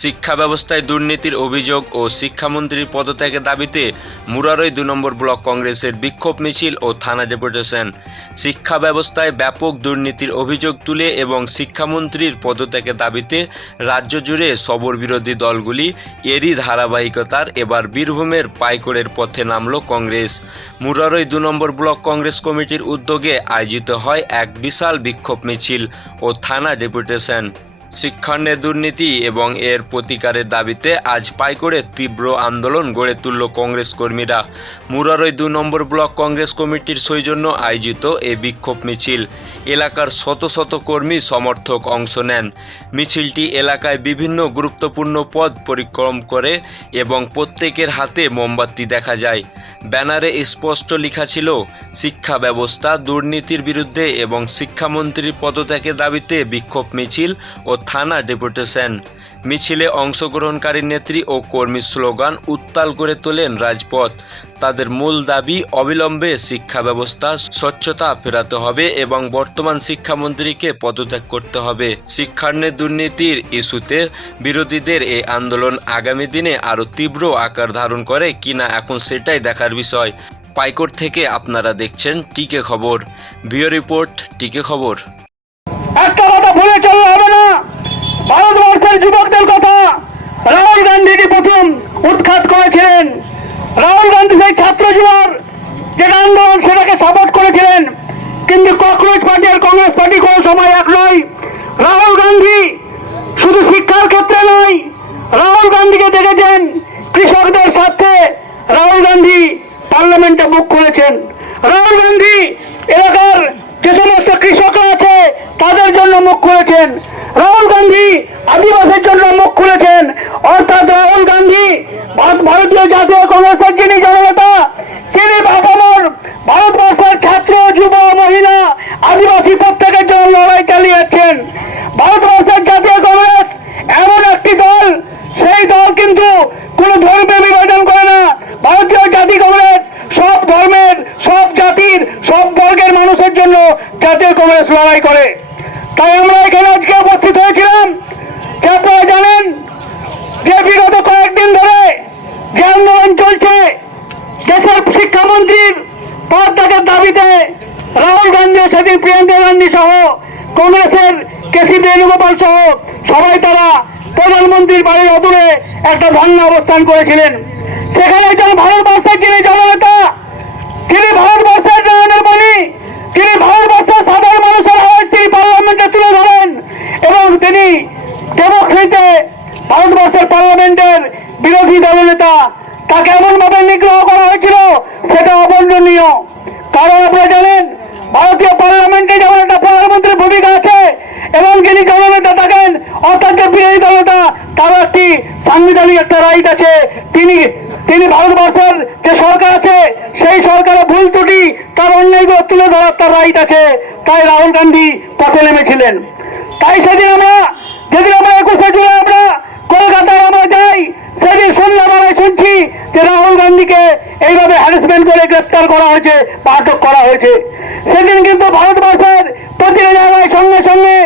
শিক্ষা ব্যবস্থায় দুর্নীতির অভিযোগ ও শিক্ষামন্ত্রীর পদত্যাগের দাবিতে মুরারই ২ নম্বর ব্লক কংগ্রেসের বিক্ষোভ মিছিল ও থানা ডেপুটেশন। শিক্ষা ব্যবস্থায় ব্যাপক দুর্নীতির অভিযোগ তুলে এবং শিক্ষামন্ত্রীর পদত্যাগের দাবিতে রাজ্য জুড়ে সবর বিরোধী দলগুলি এরই ধারাবাহিকতার এবার বীরভূমের পাইকড়ের পথে নামল কংগ্রেস। মুরারই ২ নম্বর ব্লক কংগ্রেস কমিটির উদ্যোগে আয়োজিত হয় এক বিশাল বিক্ষোভ মিছিল ও থানা ডেপুটেশন। শিক্ষান্নে দুর্নীতি এবং এর প্রতিকারের দাবিতে আজ পাইকড়ে তীব্র আন্দোলন গড়ে তুলল কংগ্রেস কর্মীরা। মুরারই ২ নম্বর ব্লক কংগ্রেস কমিটির সৌজন্য আয়োজিত এই বিক্ষোভ মিছিল এলাকার শত শত কর্মী সমর্থক অংশ নেন। মিছিলটি এলাকায় বিভিন্ন গুরুত্বপূর্ণ পথ পরিক্রমা করে এবং প্রত্যেকের হাতে মোমবাতি দেখা যায়। ব্যানারে স্পষ্ট লেখা ছিল, শিক্ষা ব্যবস্থা দুর্নীতির বিরুদ্ধে এবং শিক্ষামন্ত্রীর পদত্যাগের দাবিতে বিক্ষোভ মিছিল ও থানা ডেপুটেশন। মিছিলে অংশগ্রহণকারী নেত্রী ও কর্মী স্লোগান উত্তাল করে তোলেন রাজপথ। তাদের মূল দাবি অবিলম্বে শিক্ষা ব্যবস্থা স্বচ্ছতা ফেরাতে হবে এবং বর্তমান শিক্ষামন্ত্রীকে পদত্যাগ করতে হবে। শিক্ষান্নে দুর্নীতির ইস্যুতে বিরোধীদের এই আন্দোলন আগামী দিনে আরও তীব্র আকার ধারণ করে কিনা এখন সেটাই দেখার বিষয়। পাইকড় থেকে আপনারা দেখছেন টিকে খবর। ভিও রিপোর্ট, টিকে খবর। একটা কথা ভুলে চললে হবে না, ভারতবর্ষের যুবকদের কথা রাহুল গান্ধীজি প্রথম উৎখাত করেছিলেন। রাহুল গান্ধী সেই ছাত্র যুবক যেটা আন্দোলন সেটাকে সাপোর্ট করেছিলেন, কিন্তু কংগ্রেস পার্টি আর কংগ্রেস পার্টি কোনো সময় এক নয়। রাহুল গান্ধী শুধু শিক্ষার ক্ষেত্রে নয়, রাহুল গান্ধীকে দেখেছেন কৃষকদের স্বার্থে। রাহুল গান্ধী পার্লামেন্টে মুখ খুলেছেন। রাহুল গান্ধী এলাকার যে সমস্ত কৃষকরা আছে তাদের জন্য মুখ খুলেছেন। রাহুল গান্ধী আদিবাসীর জন্য মুখ খুলেছেন। অর্থাৎ রাহুল গান্ধী ভারতীয় জাতীয় কংগ্রেসের যিনি জননেতা, তিনি ভাবমর ভারতবর্ষের ছাত্র, যুব, মহিলা, আদিবাসী প্রত্যেকের জন্য লড়াই চালিয়ে যাচ্ছেন। ভারতবর্ষের জাতীয় কংগ্রেস এমন একটি দল, সেই দল কিন্তু কোন ধর্মে বিভাজন করে না। ভারতীয় জাতীয় কংগ্রেস সব ধর্মের, সব জাতির, সব বর্গের মানুষের জন্য জাতীয় কংগ্রেস লড়াই করে। তাই আমরা এখানে আজকে উপস্থিত হয়েছিলাম যে আপনারা জানেন যে বিগত কয়েকদিন ধরে যে আন্দোলন চলছে দেশের শিক্ষামন্ত্রীর পদত্যাগের দাবিতে, রাহুল গান্ধী, সেদিন প্রিয়াঙ্কা গান্ধী সহ কংগ্রেসের কেসি বেণুগোপাল সহ সবাই তারা প্রধানমন্ত্রীর বাড়ির অদূরে একটা ধর্ণা অবস্থান করেছিলেন। সেখানে একজন ভারতবর্ষের যিনি জননেতা, তিনি ভারতবর্ষের জনগণের বাণী, তিনি ভারতবর্ষের সাধারণ মানুষের আওয়াজ তিনি পার্লামেন্টে তুলে ধরেন এবং তিনি ডেমোক্রেসিতে ভারতবর্ষের পার্লামেন্টের বিরোধী দলনেতা, তাকে এমনভাবে নিগ্রহ করা হয়েছিল সেটা অবর্ণনীয়। কারণ আপনারা জানেন ভারতীয় পার্লামেন্টে যেমন একটা প্রধানমন্ত্রীর ভূমিকা আছে এবং যিনি জননেতা থাকেন অর্থাৎ যে বিরোধী দলনেতা, তার একটি সাংবিধানিক একটা রাইট আছে। তিনি ভারতবর্ষের যে সরকার আছে সেই সরকারের ভুল ত্রুটি, তার অন্যায়গুলো তুলে ধরার তার রাইট আছে। তাই রাহুল গান্ধী পথে নেমেছিলেন। তাই সেদিন আমরা যেদিন আমরা 21শে জুলাই আমরা কলকাতায় আমরা যাই, সেদিন সন্ধ্যাবেলায় শুনছি যে রাহুল গান্ধীকে এইভাবে হ্যারাসমেন্ট করে গ্রেপ্তার করা হয়েছে বা আটক করা হয়েছে। সেদিন কিন্তু ভারতবর্ষের প্রতিটি জায়গায় সঙ্গে সঙ্গে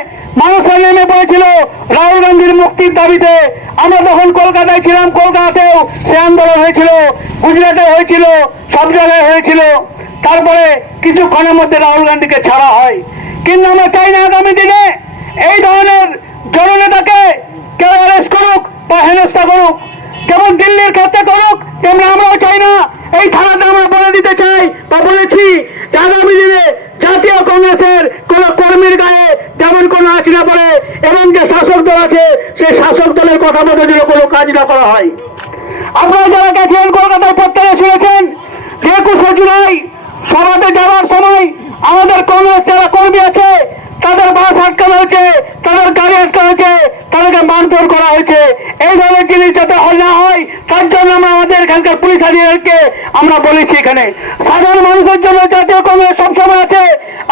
মানুষরা নেমে পড়েছিল রাহুল গান্ধীর মুক্তির দাবিতে। আমরা তখন কলকাতায় ছিলাম, কলকাতাতেও সে আন্দোলন হয়েছিল, গুজরাটে হয়েছিল, সব জায়গায় হয়েছিল। তারপরে কিছুক্ষণের মধ্যে রাহুল গান্ধীকে ছাড়া হয়। কিন্তু আমরা চাই না আগামী দিনে এই ধরনের জননেতাকে কেউ অ্যারেস্ট করুক বা হেনস্থা করুক, যেমন দিল্লির ক্ষেত্রে করুক তেমনি আমরাও চাই না। এই থানাতে আমরা বলে দিতে চাই বা বলেছি যে আগামী দিনে জাতীয় কংগ্রেসের কোন কর্মীর গায়ে যেমন কোনো আঁচ না পড়ে এবং যে শাসক দল আছে সেই শাসক দলের কথা মতো যেন কোনো কাজ না করা হয়। আপনারা যারা গেছেন কলকাতায় প্রত্যেকে শুনেছেন 21শে জুলাই সভাতে যাওয়ার সময় আমাদের কংগ্রেস যারা কর্মী আছে তাদের বাস আটকানো হয়েছে, তাদের গাড়ি আটকানো হয়েছে, তাদেরকে মারধর করা হয়েছে। এই ধরনের জিনিস যাতে না হয় তার জন্য আমরা আমাদের এখানকার পুলিশ আধিকারিককে আমরা বলেছি এখানে সাধারণ মানুষের জন্য জাতীয় কংগ্রেস সবসময় আছে।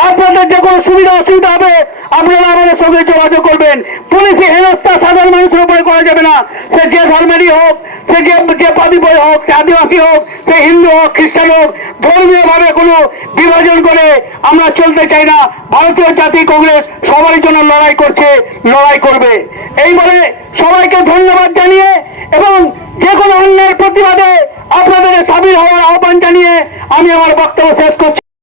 আপনাদের যে কোনো সুবিধা অসুবিধা হবে আপনারা আমাদের সঙ্গে যোগাযোগ করবেন। পুলিশি হেনস্থা সাধারণ মানুষের উপরে করা যাবে না, সে যে ধর্মেরই হোক, সে যে পাদিবই হোক, সে আদিবাসী হোক, সে হিন্দু হোক, খ্রিস্টান হোক, ধর্মীয় ভাবে কোনো বিভাজন করে আমরা চলতে চাই না। ভারতীয় জাতীয় কংগ্রেস সবার জন্য লড়াই করছে, লড়াই করবে। এই বলে সবাইকে ধন্যবাদ। প্রতিবাদে আপনাদের সামিল হওয়ার আহ্বান জানিয়ে আমি আমার বক্তব্য শেষ করছি।